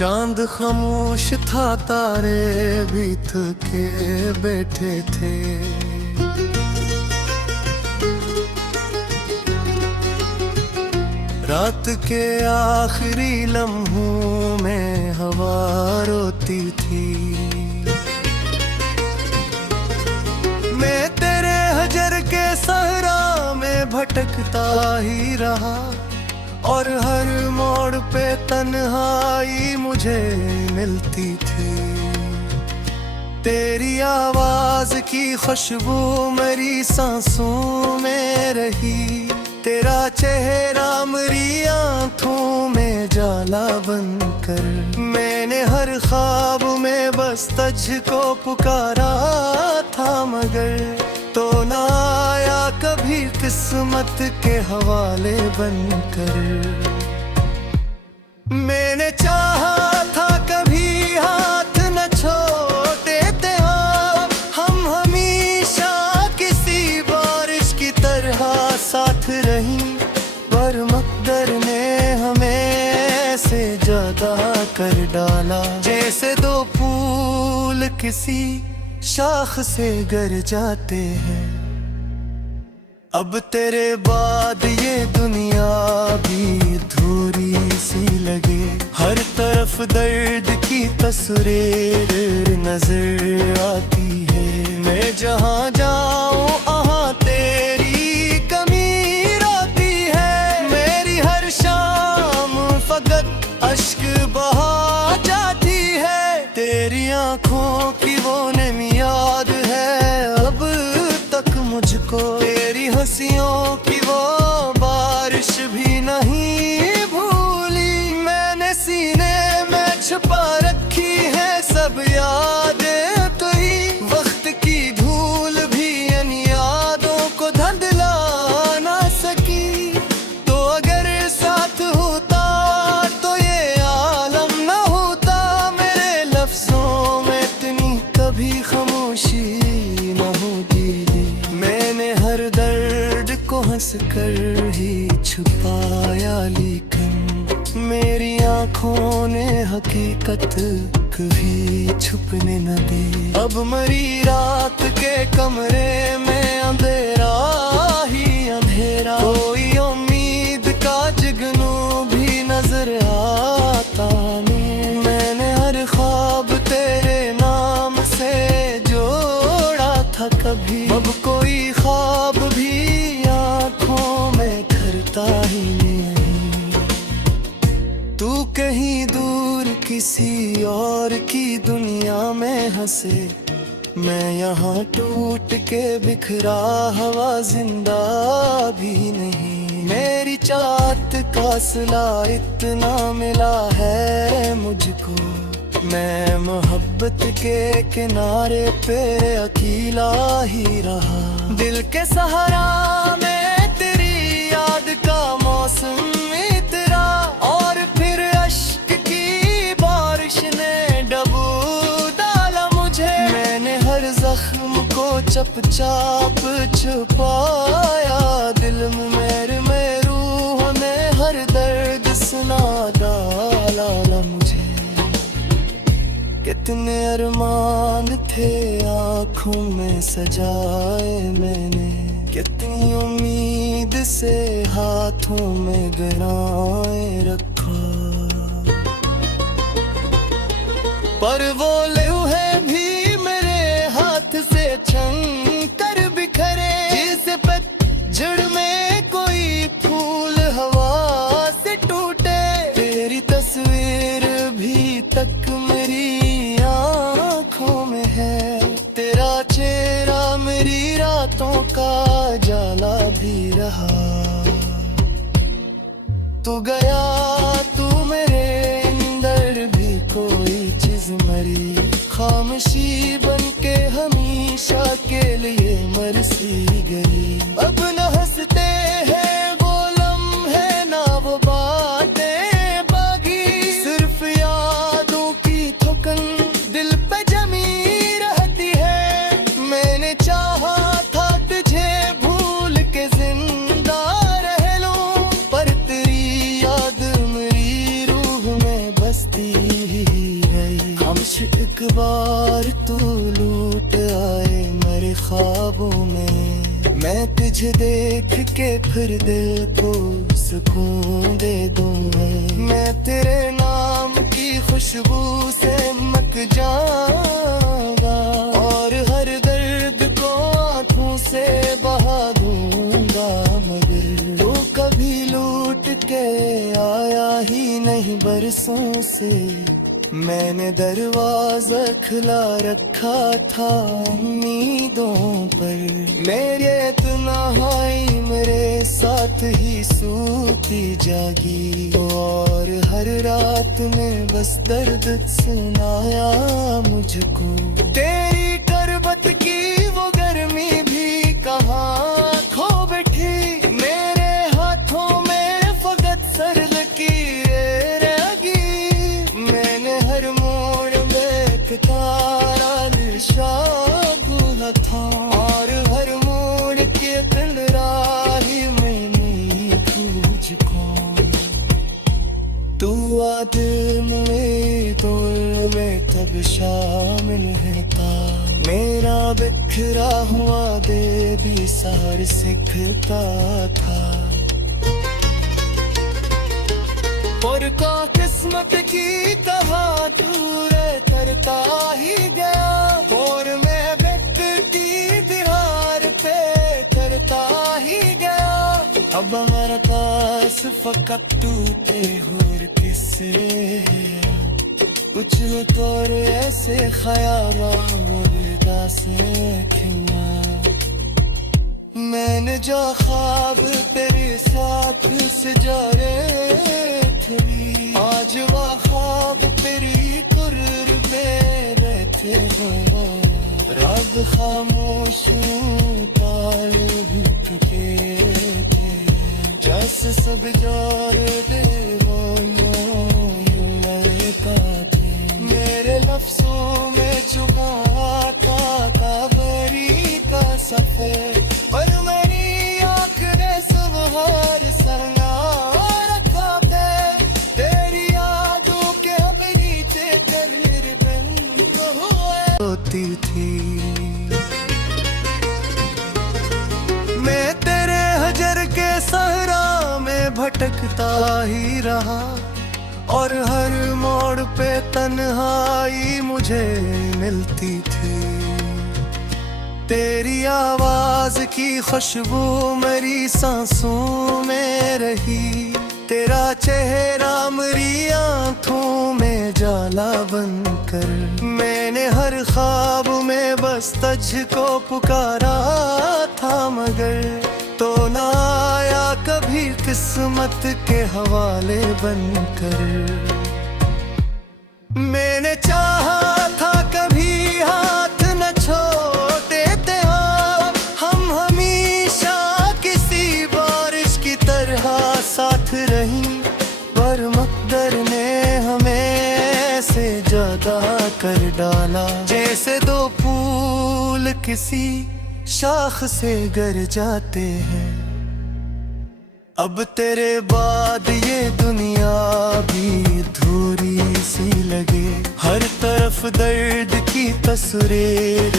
चांद खामोश था, तारे भी थके बैठे थे। रात के आखिरी लम्हों में हवा रोती थी। मैं तेरे हजर के सहरा में भटकता ही रहा, और हर मोड़ पे तन्हाई मुझे मिलती थी। तेरी आवाज की खुशबू मेरी सांसों में रही, तेरा चेहरा मेरी आँखों में जाला बनकर। मैंने हर ख्वाब में बस तुझको पुकारा था, मगर तो ना आया कभी किस्मत के हवाले बनकर। मैंने चाहा था कभी हाथ न छोड़ते थे, हम हमेशा किसी बारिश की तरह साथ रहीं, पर मकदर ने हमें ऐसे ज्यादा कर डाला, जैसे दो फूल किसी शाख से गिर जाते हैं। अब तेरे बाद ये दुनिया भी अधूरी सी लगे, हर तरफ दर्द की तस्वीर नजर आती है। मैं जहाँ जाऊँ वहाँ तेरी कमी रोती है, मेरी हर शाम फकत अश्क बहा जाती है। तेरी आँखों की वो नमी याद है अब तक मुझको, तेरी हंसियों की वो बारिश भी नहीं भूली। मैंने सीने में छुपा रखी है सब यादें तेरी, वक्त की धूल भी इन यादों को धुंधला ना सकी। तो अगर साथ होता तो ये आलम न होता, मेरे लफ्जों में इतनी कभी खामोशी न होती। मैंने हर दर्द को हंस कर ही छुपाया, लेकिन मेरी आँखों ने हकीकत कभी छुपने न दी। अब मरी रात के कमरे में अंधेरा ही अंधेरा, कोई उम्मीद का जुगनू भी नजर आता नहीं। मैंने हर ख्वाब तेरे नाम से जोड़ा था कभी, अब कोई ख्वाब भी आँखों में ठहरता ही नहीं। तू कहीं दूर किसी और की दुनिया में हंसे, मैं यहाँ टूट के बिखरा हवा जिंदा भी नहीं। मेरी चाहत का सिला इतना मिला है मुझको, मैं मोहब्बत के किनारे पे अकेला ही रहा। दिल के सहारा में तेरी याद का मौसम इतरा, और फिर अश्क की बारिश ने डबो डाला मुझे। मैंने हर जख्म को चुपचाप छुपाया, दिल में रूह ने हर दर्द सुना डाला मुझे। कितने अरमान थे आँखों में सजाए मैंने, कितनी उम्मीद से हाथों में गराए रखा, पर वो लम्हे भी मेरे हाथ से छन कर बिखरे, जिस पतझड़ में कोई फूल हवा से टूटे। तेरी तस्वीर भी तक मेरी आँखों में है, तेरा चेहरा मेरी रातों का जाला भी रहा। तू गया तू मेरे अंदर भी कोई चीज मरी, खामोशी बन के हमेशा के लिए मर सी गई। अब न हंसते हैं वो लम्हे ना वो बातें बागी, सिर्फ यादों की थकन दिल पे जमी रहती है। मैंने चाहा था तुझे भूल के जिंदा रह लूं, पर तेरी याद मेरी रूह में बसती ही तुझे देख के फिर दिल को सुकून दे दूं मैं तेरे नाम की खुशबू से मक जाऊंगा और हर दर्द को आंखों से बहा दूंगा मगर तू कभी लूट के आया ही नहीं बरसों से मैंने दरवाजा खुला रखा था उम्मीदों पर मेरे तन्हाई मेरे साथ ही सूती जागी और हर रात में बस दर्द सुनाया मुझको तेरी करबत की वो गर्मी भी कहाँ खो बैठी मेरे हाथों में फकत सर्द की तारा निशा गुहा था और हर मोड़ के तलराही मैंने तुझको तू आदिल में तो में तब शामिल है था मेरा बिखरा हुआ दे भी सार सिखता था और का किस्मत की कहा दूरे करता ही गया और मैं व्यक्त की दीवार पे करता ही गया अब हमारा पास फकत टूटे और किस्से कुछ तो ऐसे ख्याल और से खिलना मैंने जो ख्वाब तेरे साथ सजाए आज वह ख्वाब तेरी कुर्ब में बैठे हो रात खामोश ताल के थे जैसे सब जार दे थे मेरे लफ्जों में चुका था बरी का सफर पर मेरी आँख ने सुबह संगा होती थी मैं तेरे हजर के सहरा में भटकता ही रहा और हर मोड़ पे तन्हाई मुझे मिलती थी तेरी आवाज की खुशबू मेरी सांसों में रही तेरा चेहरा मेरी आँखों में जाला बनकर मैंने हर ख्वाब में बस तुझको पुकारा था मगर तो ना आया कभी किस्मत के हवाले बनकर मैंने चाहा था कभी हाथ न छोड़ते थे हम हमेशा किसी बारिश की तरह साथ रही पर मकदर ने हमें से ज्यादा कर डाला जैसे दो फूल किसी शाख से गर जाते हैं अब तेरे बाद ये दुनिया भी अधूरी सी लगे हर तरफ दर्द की तस्वीर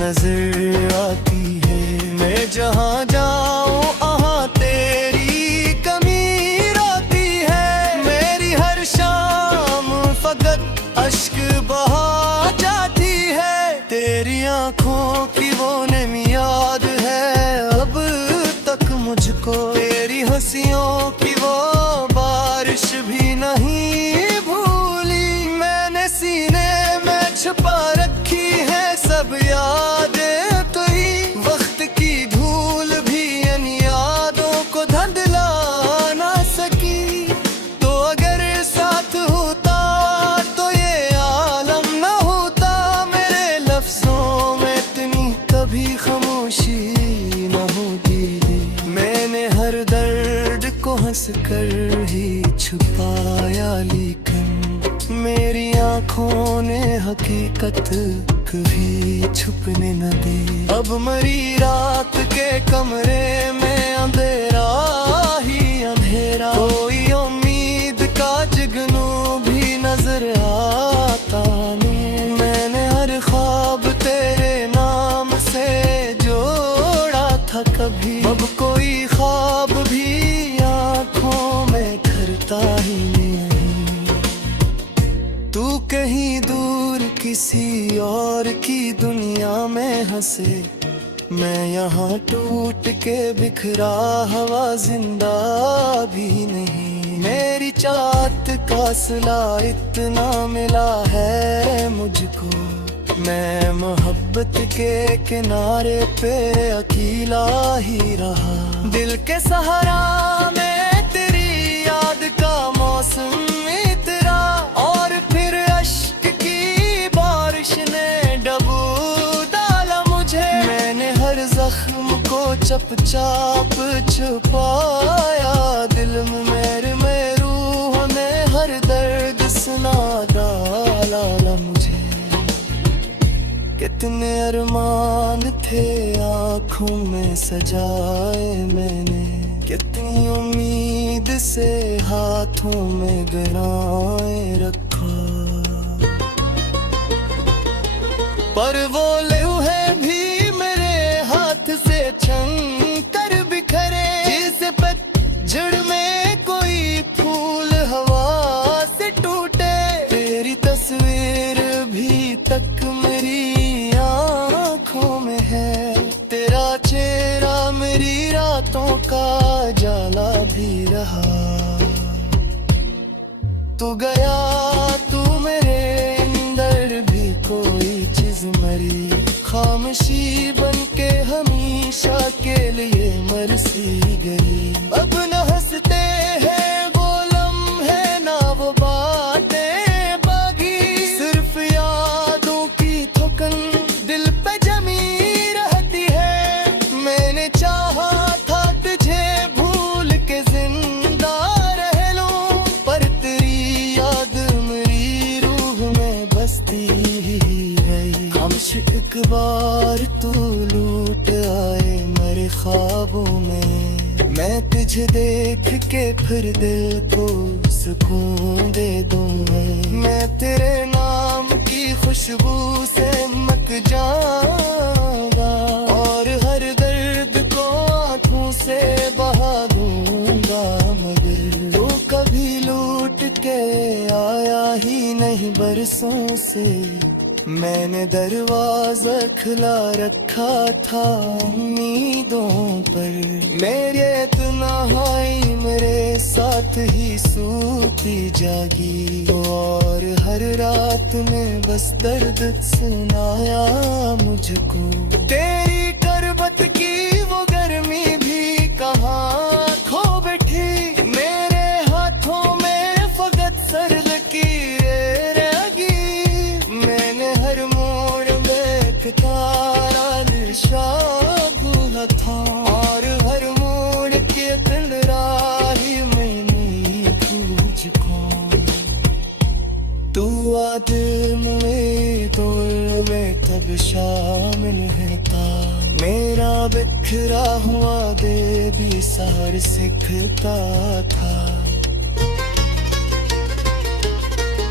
नजर आती है मैं जहाँ जाऊँ वहाँ तेरी कमी रहती है मेरी हर शाम फकत अश्क बहा जाती है तेरी आँखों की वो नमी याद है अब तक मुझको तेरी हंसियों की वो बारिश भी नहीं भूली मैंने सीने में छुपा रखी है सब यादें तेरी वक्त की धूल भी इन यादों को धुंधला ना सकी तो अगर साथ होता तो ये आलम न होता मेरे लफ्जों में इतनी कभी खामोशी न होती मैंने हर दर्द को हंस कर ही छुपाया लेकिन मेरी आँखों ने हकीकत कभी छुपने न दी अब मरी रात के कमरे में अंधेरा ही अंधेरा कोई उम्मीद का जुगनू भी नजर आता नहीं मैंने हर ख्वाब तेरे नाम से जोड़ा था कभी अब किसी और की दुनिया में हंसे, मैं यहाँ टूट के बिखरा हवा जिंदा भी नहीं। मेरी चाहत का सिला इतना मिला है मुझको, मैं मोहब्बत के किनारे पे अकेला ही रहा। दिल के सहारा में तेरी याद का मौसम इतरा, और फिर अश्क की बारिश ने डबो डाला मुझे। मैंने हर जख्म को चुपचाप छुपाया, दिल में मेरे में रूह में हर दर्द सुना डाला मुझे। कितने अरमान थे आँखों में सजाए मैंने, कितनी उम्मीद से हाथों में गराए रखा, पर वो लम्हे भी मेरे हाथ से छन कर बिखरे, जिस पतझड़ में कोई फूल हवा से टूटे। तेरी तस्वीर भी तक मेरी आँखों में है, तेरा चेहरा मेरी रातों का जाला भी रहा। तू गया तू मेरे अंदर भी कोई चीज मरी, खामोशी बन के हमेशा के लिए मर सी गई। अब न हंसते हैं वो लम्हे ना वो बातें बागी, सिर्फ यादों की थकन दिल पे जमी रहती है। मैंने चाहा था तुझे भूल के जिंदा रह लूं, पर तेरी याद मेरी रूह में बसती ही रही। खामोश एक बार तू लूट आए मेरे ख्वाबों में, मैं तुझे देख के फिर दिल को सुकून दे दूं। मैं तेरे नाम की खुशबू से मक जाऊंगा, और हर दर्द को आंखों से बहा दूंगा। मगर तू कभी लूट के आया ही नहीं बरसों से, मैंने दरवाजा खुला रखा था उम्मीदों पर। मेरे तन्हाई मेरे साथ ही सूती जागी, और हर रात में बस दर्द सुनाया मुझको। तेरी करबत की वो गर्मी भी कहाँ खो बैठी, मेरे हाथों में फकत सर्द की तारा निशा भूला था, और हर मोड़ के तलराही मैंने तुझको। तू आदिल में तोड़ में तब शामिल है था, मेरा बिखरा हुआ दे भी सार सिखता था।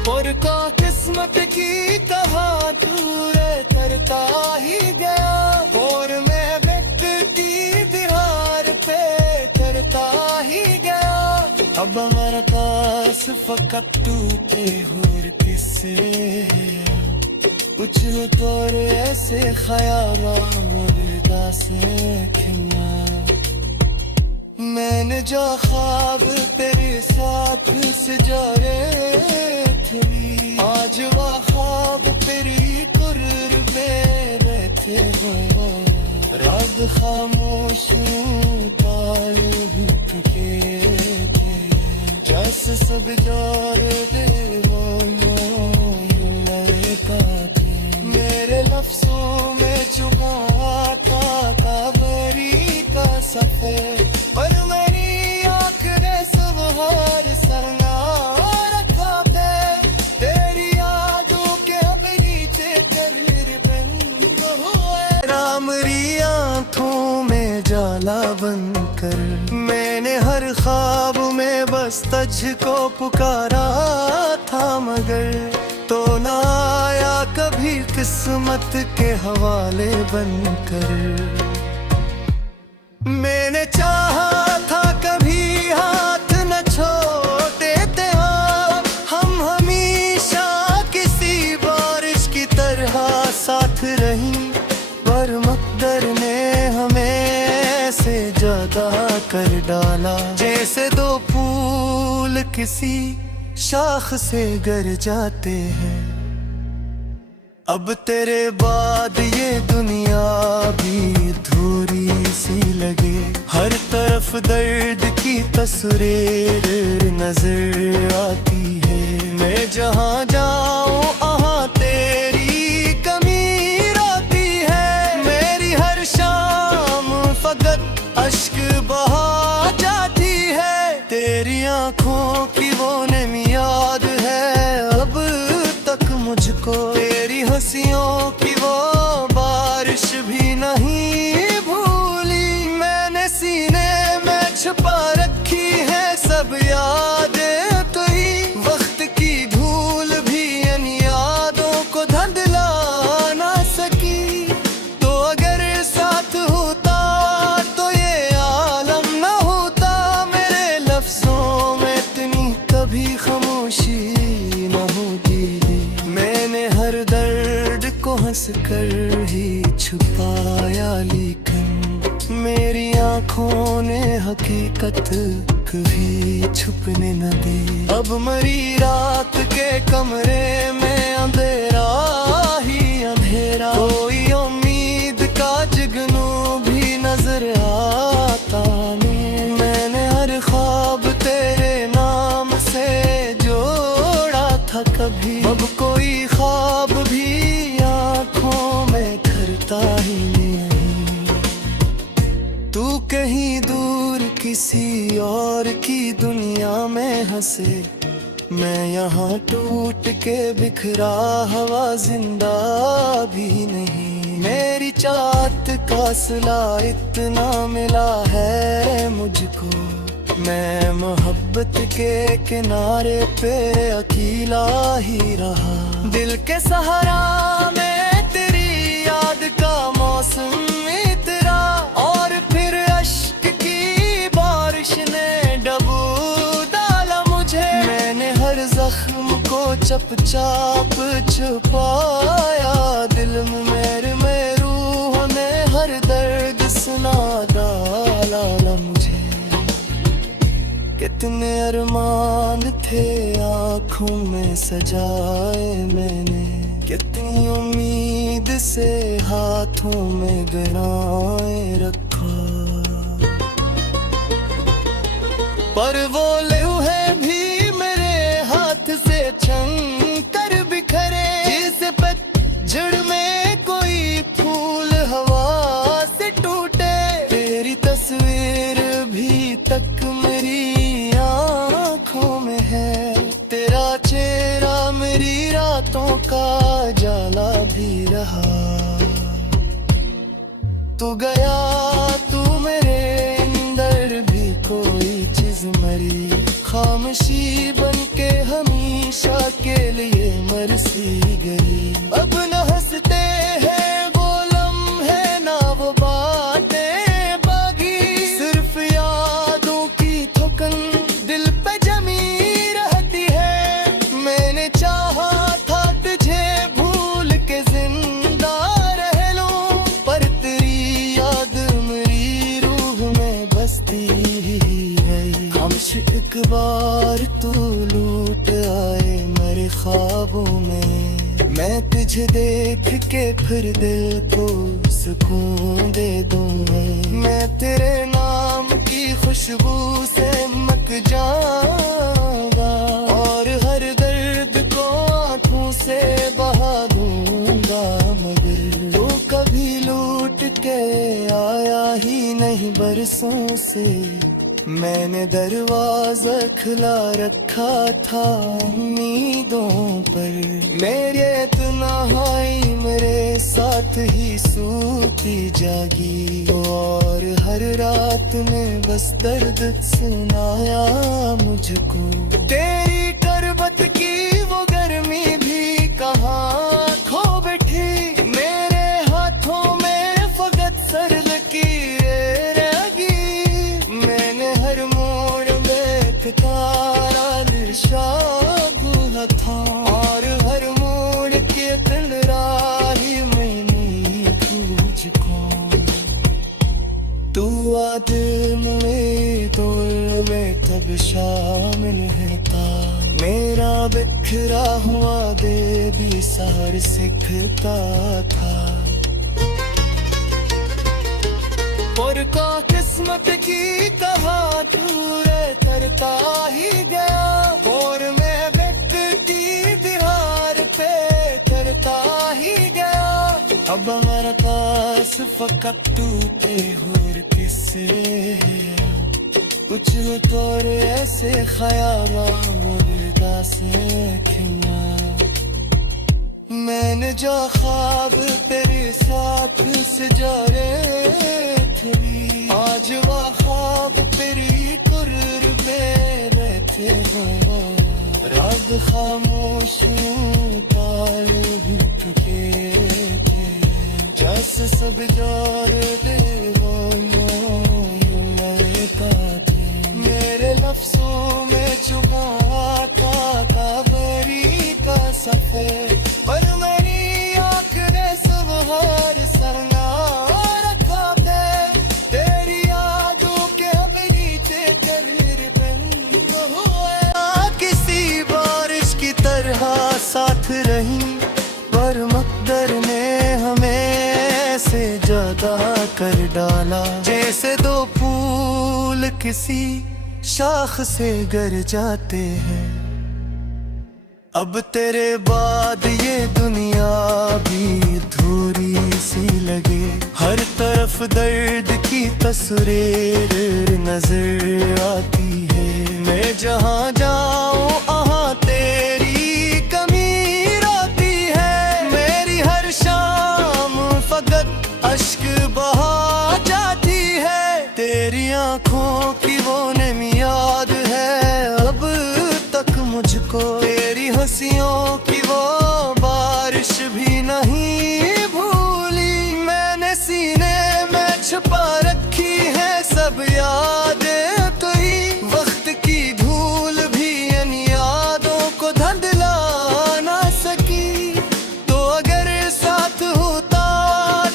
और का किस्मत की कहा दूर करता ही गया, और मैं वक्त की दीवार पे करता ही गया। अब हमारा पास फकत टूटे और किस्से हैं, कुछ तो ऐसे ख्याल मुर्दा से खिला। मैंने जो ख्वाब तेरे साथ सजाए थे, आज वो ख्वाब तेरी कुर्ब में बैठे हुए। रात खामोश ताल भूख के थे, जस सब जोर दे मेरे लफ्जों में चुका था काबरी का सफर, पर मेरी आँख ने सुबह सरना रखा है। तेरी यादों के अब नीचे तस्वीर बंद हुए, रामरी आँखों में जाला बनकर। मैंने हर ख्वाब में बस तुझको पुकारा था, मगर तो ना आया कभी किस्मत के हवाले बनकर। मैंने चाहा था कभी हाथ न छोड़ते थे, हम हमेशा किसी बारिश की कर डाला। जैसे दो फूल किसी शाख से गर जाते हैं, अब तेरे बाद ये दुनिया भी अधूरी सी लगे। हर तरफ दर्द की तस्वीर नजर आती है। मैं जहाँ जाऊँ वहाँ तेरी कमी आती है। मेरी हर शाम फकत अश्क बहा जाती है। तेरी आँखों की वो नमी याद है अब तक मुझको। तेरी हंसियों की वो बारिश भी नहीं भूली। मैंने सीने में छुपा रखी है सब यादें तेरी। वक्त की धूल भी इन यादों को धुंधला ना सकी। तो अगर साथ होता तो ये आलम न होता। मेरे लफ्जों में इतनी कभी खामोशी न होती। मैंने हर दर्द को हंस कर ही छुपाया, लेकिन मेरी आँखों ने हकीकत कभी छुपने न दी। अब मरी रात के कमरे में अंधेरा ही अंधेरा। कोई उम्मीद का जुगनू भी नजर आता नहीं। मैंने हर ख्वाब तेरे नाम से जोड़ा था कभी। अब कोई ख्वाब भी आँखों में धरता ही नहीं। तू कहीं दूर किसी और की दुनिया में हंसे, मैं यहाँ टूट के बिखरा हवा जिंदा भी नहीं। मेरी चाहत का सिला इतना मिला है मुझको। मैं मोहब्बत के किनारे पे अकेला ही रहा। दिल के सहारा में तेरी याद का मौसम इतरा। और फिर अश्क की बारिश ने डबो डाला मुझे। मैंने हर जख्म को चुपचाप छुपाया दिल में। मेरे में रूह ने हर दर्द सुना डाला मुझे। कितने अरमान थे आँखों में सजाए मैंने। कितनी उम्मीद से हाथों में गहराए रखा। पर वो लम्हे भी मेरे हाथ से छन कर बिखरे। जिस पतझड़ में कोई फूल हवा से टूटे। तेरी तस्वीर भी तक मेरी आँखों में है। तेरा चेहरा मेरी रातों का जाला भी रहा। तू गया तू मेरे अंदर भी कोई चीज मरी। खामोशी बन के हमेशा के लिए मर सी गई। अब न हंसते हैं वो लम्हे ना वो बातें बागी। सिर्फ यादों की थकन दिल पे जमी रहती है। मैंने चाहा था तुझे भूल के जिंदा रह लूं। पर तेरी याद मेरी रूह में बसती ही रही। खामोश एक बार तू लूट आए मेरे ख्वाबों में। मैं तुझे देख के फिर दिल को सुकून दे दूँ। मैं तेरे नाम की खुशबू से मक जाऊंगा। और हर दर्द को आंखों से बहा दूंगा। मगर वो कभी लूट के आया ही नहीं बरसों से। मैंने दरवाजा खुला रखा था उम्मीदों पर। मेरे तन्हाई मेरे साथ ही सूती जागी। और हर रात में बस दर्द सुनाया मुझको। तेरी करबत की वो गर्मी भी कहाँ खो बैठी। मेरे हाथों में फकत सर्द लकीरें रह गई। मैंने हर मोड़ में तारा दिशा गुहा था। और हर मोड़ के तलराही मैंने तुझको। तू आदिल में में तब शामिल है तार। मेरा बिखरा हुआ दे भी सार सिखता था। और का किस्मत की कहा टूरे तरता ही गया। और मैं व्यक्त की दीवार पे तरता ही गया। अब हमारा पास फकत टूटे और किस्से हैं। कुछ तोर ऐसे ख्याल मुर्दा से खिला। मैंने जो ख्वाब तेरे साथ सजाए थे, आज वो ख्वाब तेरी कुर्र पे बैठे हो। रात खामोशियों ताल चुके थे। जस सब जोर दे मेरे लफ्जों में चुभा था काबरी का सफेद। पर मेरी आँख ने सुबह सरना रखा है। तेरी यादों के बगीचे तेरे बंद हुए। किसी बारिश की तरह साथ रही, पर मकदर ने हमें ऐसे ज्यादा कर डाला। जैसे दो फूल किसी शाख से गर जाते हैं। अब तेरे बाद ये दुनिया भी अधूरी सी लगे। हर तरफ दर्द की तस्वीर नजर आती है। मैं जहाँ जाऊँ वहाँ तेरी कमी रहती है। मेरी हर शाम फकत अश्क बहा जाती है। तेरी आँखों की वो नमी याद है अब तक मुझको। तेरी हंसियों की वो बारिश भी नहीं भूली। मैंने सीने में छुपा रखी है सब यादें तेरी। वक्त की धूल भी इन यादों को धुंधला ना सकी। तो अगर साथ होता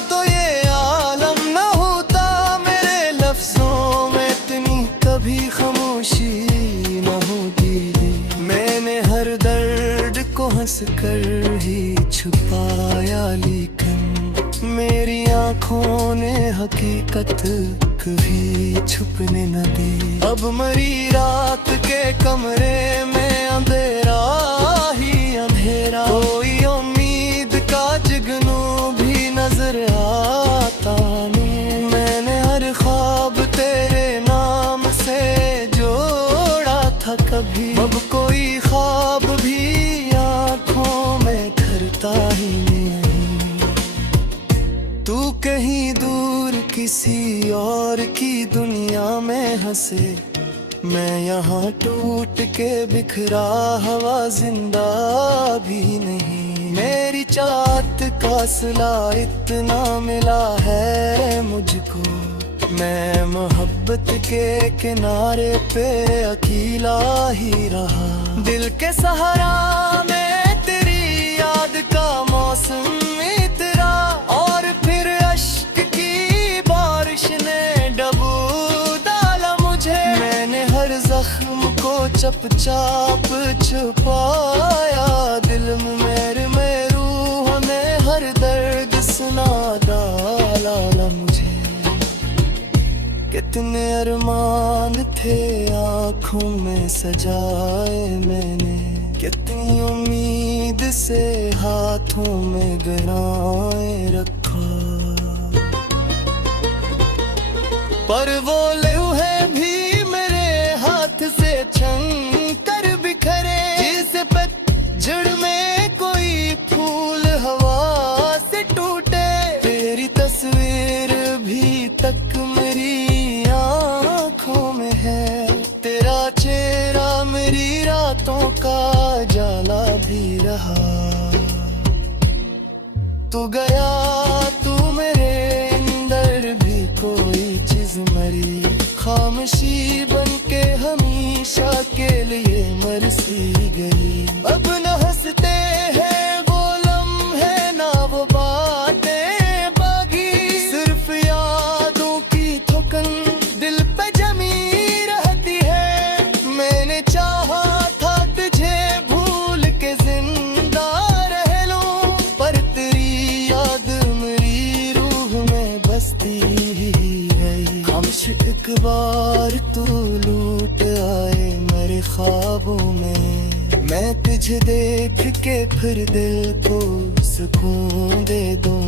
तो ये आलम न होता। मेरे लफ्जों में इतनी कभी खामोशी न होती। मैंने हर दर्द को हंस कर ही छुपाया, लेकिन मेरी आँखों ने हकीकत कभी छुपने न दी। अब मरी रात के कमरे में अंधेरा ही अंधेरा। कोई उम्मीद का जुगनू भी नजर आता नहीं। मैंने हर ख्वाब तेरे नाम से जोड़ा था कभी। अब कोई ख्वाब भी आँखों में ठहरता ही नहीं। तू कहीं दूर किसी और की दुनिया में हंसे। मैं यहाँ टूट के बिखरा हवा जिंदा भी नहीं। मेरी चाहत का सिला इतना मिला है मुझको। मैं मोहब्बत के किनारे पे अकेला ही रहा। दिल के सहारा में तेरी याद का मौसम इतरा। और फिर अश्क की बारिश ने डबो डाला मुझे। मैंने हर जख्म को चुपचाप छुपाया दिल में। मेरे रूह ने हर दर्द सुना डाला मुझे। कितने अरमान थे आँखों में सजाए मैंने। कितनी उम्मीद से हाथों में गनाए रखा। पर वो लम्हे भी मेरे हाथ से छन कर बिखरे। जिस पतझड़ में कोई फूल हवा से टूटे। तेरी तस्वीर भी तक मेरी आँखों में है। तेरा चेहरा मेरी रातों का जाला भी रहा। तू गया तू मेरे अंदर भी कोई चीज मरी। खामोशी बन के हमेशा के लिए मर सी गई। अब न हंसते हैं वो लम्हे ना वो बातें बागी। सिर्फ यादों की थकन दिल पे जमी रहती है। ख्वाबों में। मैं तुझे देख के फिर दिल को सुकून दे दूँ।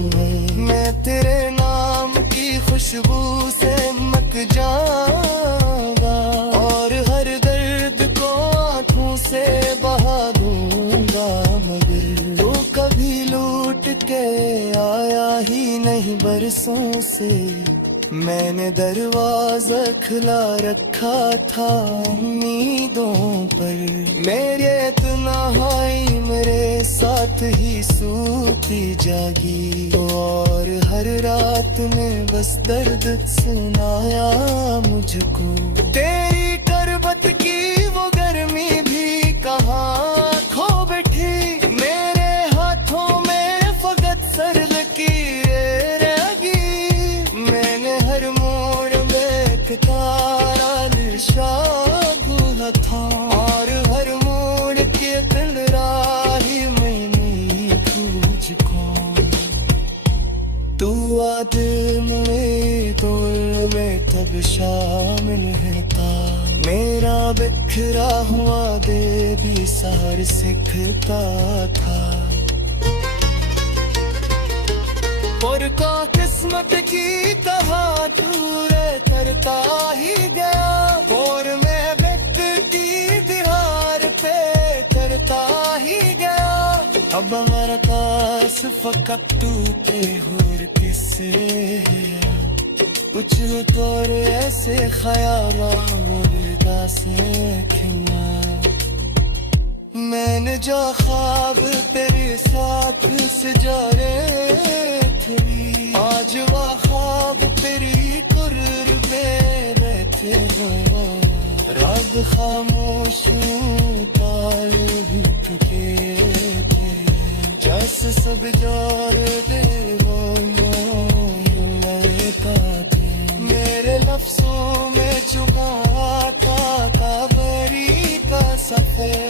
मैं तेरे नाम की खुशबू से मक जाऊंगा और हर दर्द को आंखों से बहा दूंगा। मगर तू कभी लूट के आया ही नहीं बरसों से। मैंने दरवाजा खुला रखा था उम्मीदों पर। मेरे तन्हाई मेरे साथ ही सूती जागी और हर रात में बस दर्द सुनाया मुझको। तेरी करबत की वो गर्मी भी कहाँ खो बैठी। मेरे हाथों में फकत सर्द की तारा निशाद हुआ था और हर मोड़ के तलराही मैंने तुझको। तू दिल में तोड़ में तब शामिल है था। मेरा बिखरा हुआ दे भी सार सिखता था। और का किस्मत की कहा दूरे करता ही गया और मैं व्यक्त की दीवार पे करता ही गया। अब हमारा पास फकत तू पे और किसे कुछ तो ऐसे ख्याल और से खिला। मैंने जो ख्वाब तेरे साथ सजाए थे आज वह ख्वाब तेरी कुर्ब में बैठे हो। रात खामोश ताल भी चुके थे जैसे सब जार दे थे। मेरे लफ्जों में चुका था काबरी का सफेद